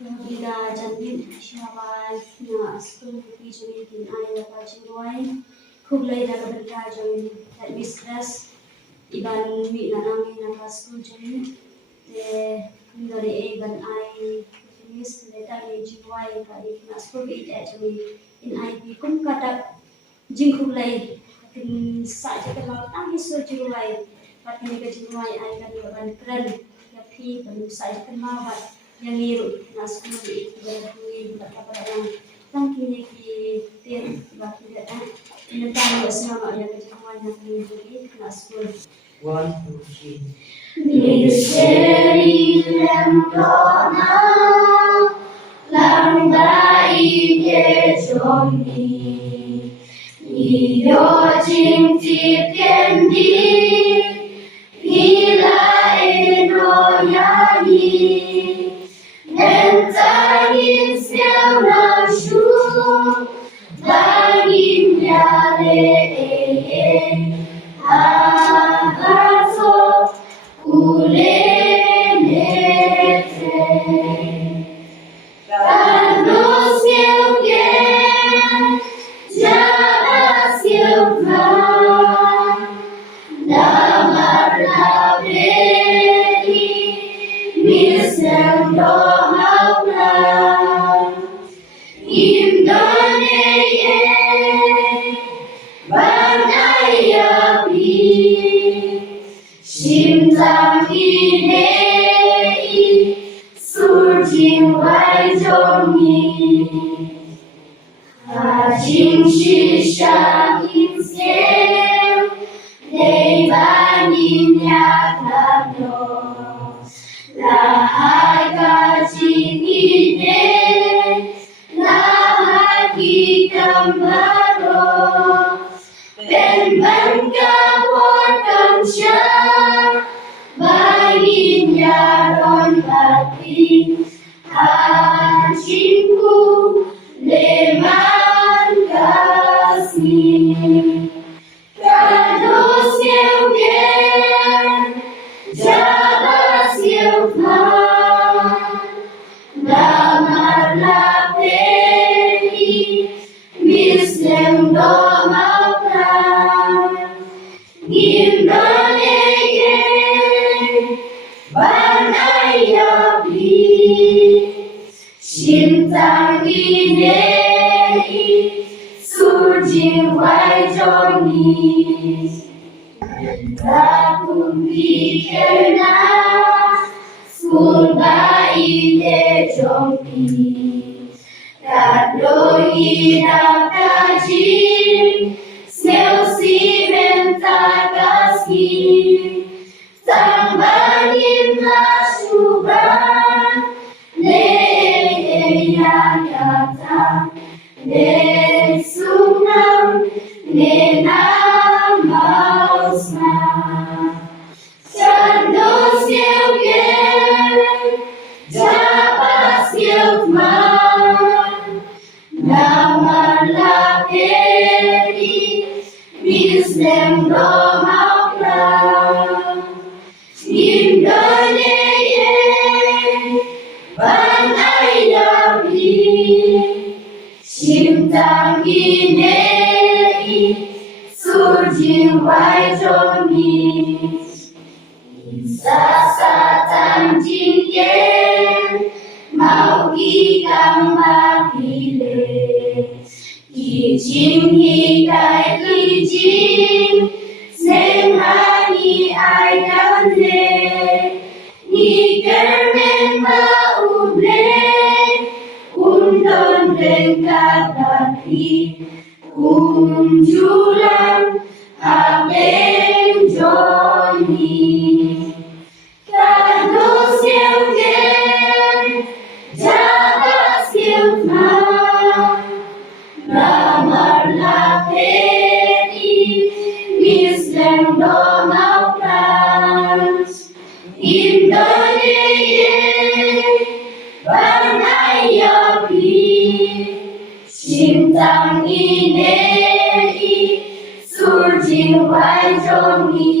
Ida jantin Shawai na school teaching in Iowa Pachingwai, Kublai Dagabata join that mistress, Iban meet Nanami Naka school join, the Nari Eban I miss the Tani Jiwai Kadi school eat actually in IP Kumkata Jinkublai in such a lot of his Jiwai, but in the Jiwai I can ban kran, Yapi, and such a mawat. Yang iru nas kuli berkui berkabar tangkini ki ter baki dah tentang asma yang kejaman yang kini nas kul 1, 2, 3 Misteri lembona lambai ke jomni iyo cinti kendi ila eno yani Entangin siang rasu, bangin yale haraso ulenete. Kando siang gen, jaba siang kan, damar labeni, miseng doa. Shimtang inei surjing wai jongi Hajing shishang insem Dei banin yakano Lahai kajing inei Lahai kikambaro Ben kapor kamsya Bagin yaron hati Hajinku leman kasih Kados yeugen Jabas yeukman Damar lapeni Mislem domaukan Gimnaneye Banayapi Shintang inei Surjing wai jongi Rakun pikirna Sulba ide jongi Kado hidup kajin Sneusi mentakasi Tambahin lasuban Leyan kata Lesunam Nenamausna Chandos yeugen Jabas yeukman Namar lapeni Mislem domauklan Indaneye Banayapi Shimtang inei Surjing wai jongi Sasatan jinggen Mau kikang mapile Kijing hikai kijing Senghani ayane Nikermen mauble Undon dengkatati Unjulan Abeng joni Kados yeugen Jabas yeukman Lamar lapeni Mislem domaukan Indaneye Banayapi Shimtang inei Surjing wai jongi